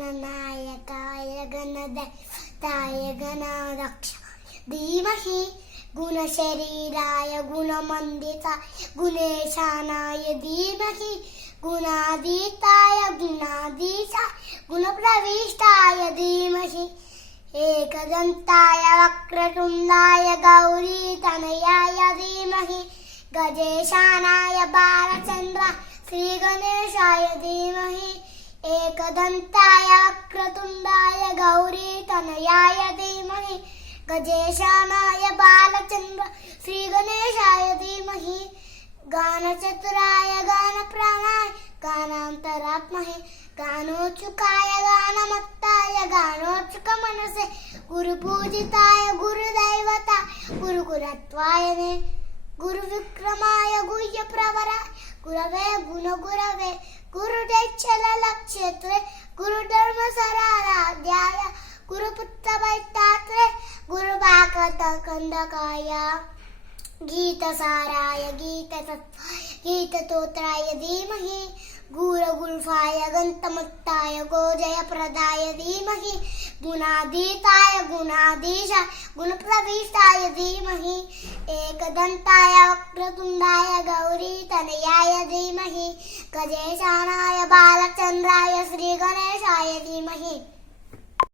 नायकाय गणदैवताय गणरक्षाय धीमहि गुणशरीराय गुणमण्डिताय गुणेशानाय धीमहि गुणातीताय गुणाधीशाय गुणप्रविष्टाय धीमहि एकदन्ताय वक्रतुण्डाय गौरीतनयाय धीमहि गजेशानाय बालचन्द्राय श्रीगणेशाय धीमहि एकदन्ताय वक्रतुण्डाय गौरीतनयाय धीमहि गजेशानाय बालचन्द्राय श्रीगणेशाय धीमहि गानचतुराय गानप्राणाय गानान्तरात्महे गानोत्सुकाय गानमत्ताय गानोत्सुकमनसे गुरुपूजिताय गुरुदैवताय गुरुकुलत्वाय ने गुरुविक्रमाय गुह्यप्रवराय गुरवे गुणगुरवे गुरुदैच्छलक्षेत्रे गुरुधर्मसराराध्याय गुरुपुत्रवैतात्रे गुरुवाकटकन्दकाय गीतसाराय गीततत्त्वाय गीतस्तोत्राय धीमहि गुरुगुल्फाय गन्तमुत्ताय गोजयप्रदाय धीमहि गुणातीताय गुणाधीशाय गुणप्रविष्टाय धीमहि एकदन्ताय वक्रतुण्डाय गौरीतनयाय धीमहि गजेशानाय बालचन्द्राय श्रीगणेशाय धीमहि।